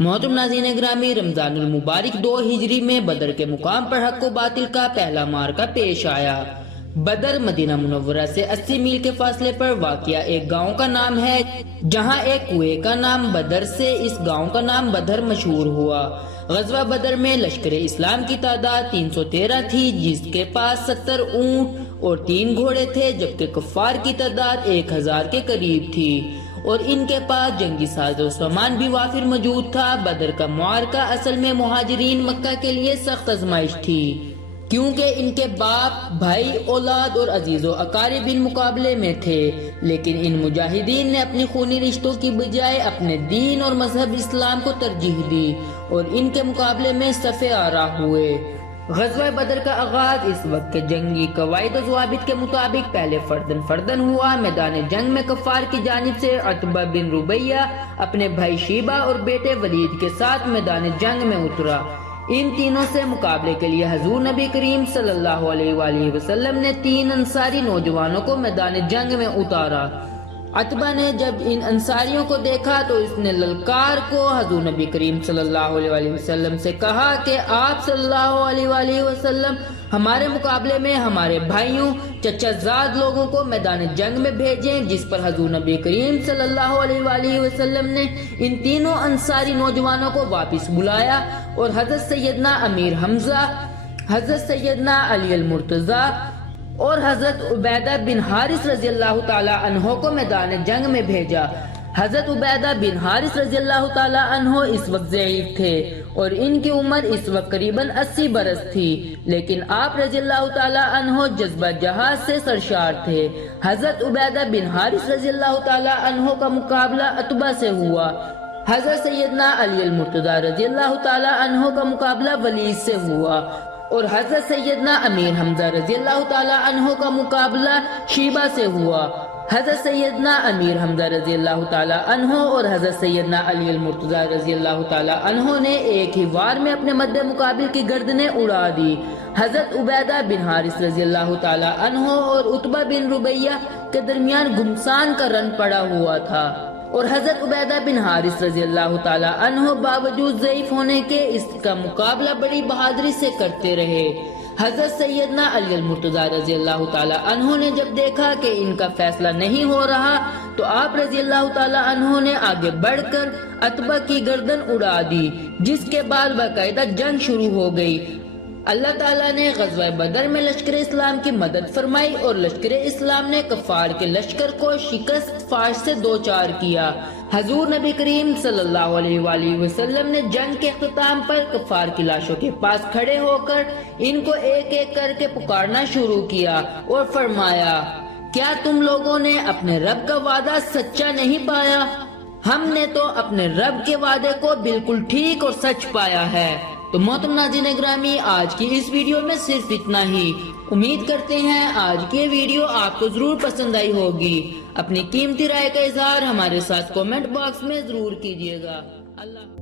محترم ناظرین گرامی، رمضان المبارک 2 ہجری میں بدر کے مقام پر حق و باطل کا پہلا معرکہ پیش آیا۔ بدر مدینہ منورہ سے 80 میل کے فاصلے پر واقع ایک گاؤں کا نام ہے، جہاں ایک کنویں کا نام بدر سے اس گاؤں کا نام بدر مشہور ہوا۔ غزوہ بدر میں لشکر اسلام کی تعداد 313 تھی، جس کے پاس 70 اونٹ اور 3 گھوڑے تھے، جبکہ کفار کی تعداد 1000 کے قریب تھی اور ان کے پاس جنگی ساز و سامان بھی وافر موجود تھا۔ بدر کا معرکہ اصل میں مہاجرین مکہ کے لیے سخت آزمائش تھی، کیونکہ ان کے باپ، بھائی، اولاد اور عزیز و اقارب ان مقابلے میں تھے، لیکن ان مجاہدین نے اپنی خونی رشتوں کی بجائے اپنے دین اور مذہب اسلام کو ترجیح دی اور ان کے مقابلے میں صف آرا ہوئے۔ غزوہ بدر کا آغاز اس وقت کے جنگی قواعد و ضوابط کے مطابق پہلے فردن ہوا۔ میدان جنگ میں کفار کی جانب سے عتبہ بن ربیعہ اپنے بھائی شیبہ اور بیٹے ولید کے ساتھ میدان جنگ میں اترا۔ ان تینوں سے مقابلے کے لیے حضور نبی کریم صلی اللہ علیہ وآلہ وسلم نے 3 انصاری نوجوانوں کو میدان جنگ میں اتارا۔ عتبہ نے جب ان انصاریوں کو دیکھا تو اس نے للکار کو حضور نبی کریم صلی اللہ علیہ وآلہ وسلم سے کہا کہ آپ صلی اللہ علیہ وآلہ وسلم ہمارے مقابلے میں ہمارے بھائیوں چچا زاد لوگوں کو میدان جنگ میں بھیجیں، جس پر حضور نبی کریم صلی اللہ علیہ وآلہ وسلم نے ان تینوں انصاری نوجوانوں کو واپس بلایا اور حضرت سیدنا امیر حمزہ، حضرت سیدنا علی المرتضی اور حضرت عبیدہ بن حارث رضی اللہ تعالی عنہ کو میدان جنگ میں بھیجا۔ حضرت عبیدہ بن حارث رضی اللہ تعالی عنہ اس وقت ضعیف تھے اور ان کی عمر اس وقت قریباً 80 برس تھی، لیکن آپ رضی اللہ تعالی عنہ جذبہ جہاد سے سرشار تھے۔ حضرت عبیدہ بن حارث رضی اللہ تعالی عنہ کا مقابلہ عتبہ سے ہوا۔ حضرت سیدنا علی المرتضی رضی اللہ تعالی عنہ کا مقابلہ ولید سے ہوا اور حضرت سیدنا امیر حمزہ رضی اللہ تعالی عنہ کا مقابلہ شیبہ سے ہوا۔ حضرت سیدنا امیر حمزہ رضی اللہ تعالی عنہ اور حضرت سیدنا علی المرتضی رضی اللہ تعالی عنہ نے ایک ہی وار میں اپنے مد مقابل کی گردنیں اڑا دی۔ حضرت عبیدہ بن حارث رضی اللہ تعالی عنہ اور عتبہ بن ربیعہ کے درمیان گھمسان کا رن پڑا ہوا تھا اور حضرت عبیدہ بن حارث رضی اللہ تعالی عنہ باوجود ضعیف ہونے کے اس کا مقابلہ بڑی بہادری سے کرتے رہے۔ حضرت سیدنا علی المرتضی رضی اللہ تعالی عنہ نے جب دیکھا کہ ان کا فیصلہ نہیں ہو رہا تو آپ رضی اللہ تعالی عنہ نے آگے بڑھ کر عتبہ کی گردن اڑا دی، جس کے بعد باقاعدہ جنگ شروع ہو گئی۔ اللہ تعالیٰ نے غزوہ بدر میں لشکر اسلام کی مدد فرمائی اور لشکر اسلام نے کفار کے لشکر کو شکست فاش سے دوچار کیا۔ حضور نبی کریم صلی اللہ علیہ وآلہ وسلم نے جنگ کے اختتام پر کفار کی لاشوں کے پاس کھڑے ہو کر ان کو ایک ایک کر کے پکارنا شروع کیا اور فرمایا، کیا تم لوگوں نے اپنے رب کا وعدہ سچا نہیں پایا؟ ہم نے تو اپنے رب کے وعدے کو بالکل ٹھیک اور سچ پایا ہے۔ تو محترم ناظرین گرامی، آج کی اس ویڈیو میں صرف اتنا ہی۔ امید کرتے ہیں آج کی ویڈیو آپ کو ضرور پسند آئی ہوگی۔ اپنی قیمتی رائے کا اظہار ہمارے ساتھ کومنٹ باکس میں ضرور کیجیے گا۔ اللہ